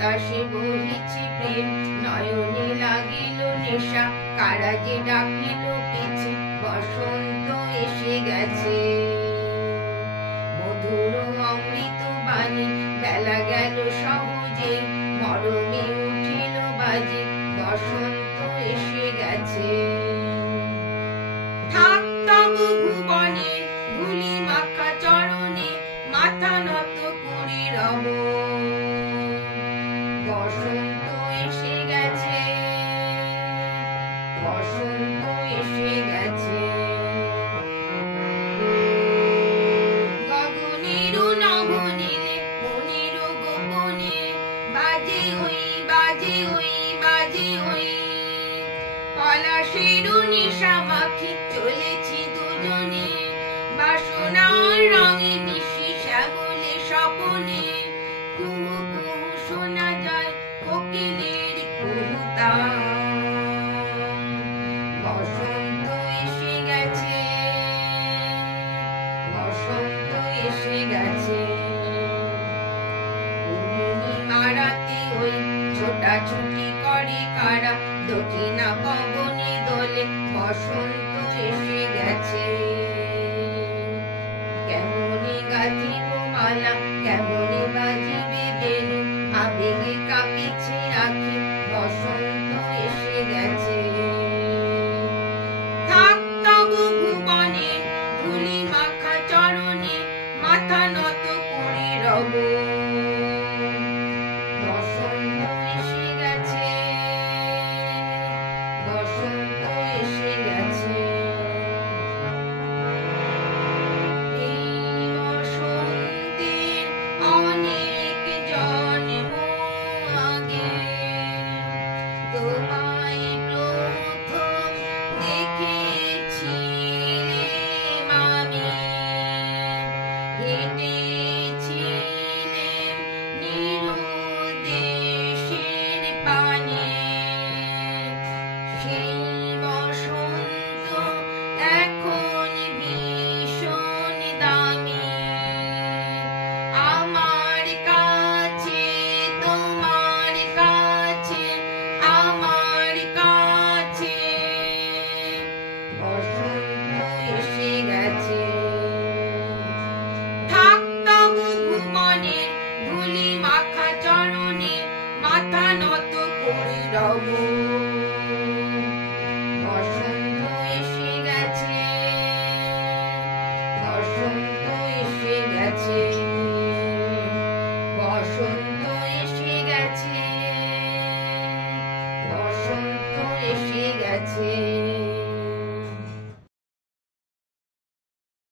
বাতাসে বহিছে প্রেম, নয়নে লাগিল নেশা, কারা যে ডাকিল পিছে, বসন্ত এসে গেছে। মধুর অমৃত বাণী, বেলা গেল সহজে, মরমে উঠিল বাজে, বসন্ত এসে গেছে। থাক তবু ভুবনে, ধুলি মাখা চরণে, মাথা নত করে রব। বসন্ত এসে গেছে, বসন্ত এসে গেছে। গগনের নভনীলে, মনের গোপনে, বাজে ওই বাজে ওই বাজে ওই। পলাশের নেশা মাখি চলেছি দুজনে, বাসনার রঙে নিশি শ্যামলে স্বপনে। কুহু কুহু শোনা যায় কোকিলের কুহুতান। বসন্ত এসে গেছে, বসন্ত এসে গেছে। মারাতে ওই ছোটাছুটি করে কারা, দক্ষিণা পবনে দোলে, বসন্ত এসে গেছে। কেমনে গাঁথিব মালা, কেমনে বাজিবে বেণু, আবেগে কাঁপিছে আঁখি, বসন্ত এসে গেছে। থাক তবু ভুবনে, ধুলি মাখা চরণে, মাথা নত করে রব। বসন্ত এসে গেছে, বসন্ত এসে গেছে। এই বসন্তের অনেক জন্ম আগে, তোমায় প্রথম দেখেছিলাম আমি। হেঁটেছিলেন নিরুদ্দেশের পানে, সেই বসন্ত এখন ভীষণ দামি। আমার কাছে, তোমার কাছে, আমার কাছে, বসন্ত এসে গেছে। থাক তবু ভুবনে, ধুলি মাখা চরণে, মাথা নত করে রব। বসন্ত এসে গেছে, বসন্ত এসে গেছে, বসন্ত এসে গেছে, বসন্ত এসে গেছে।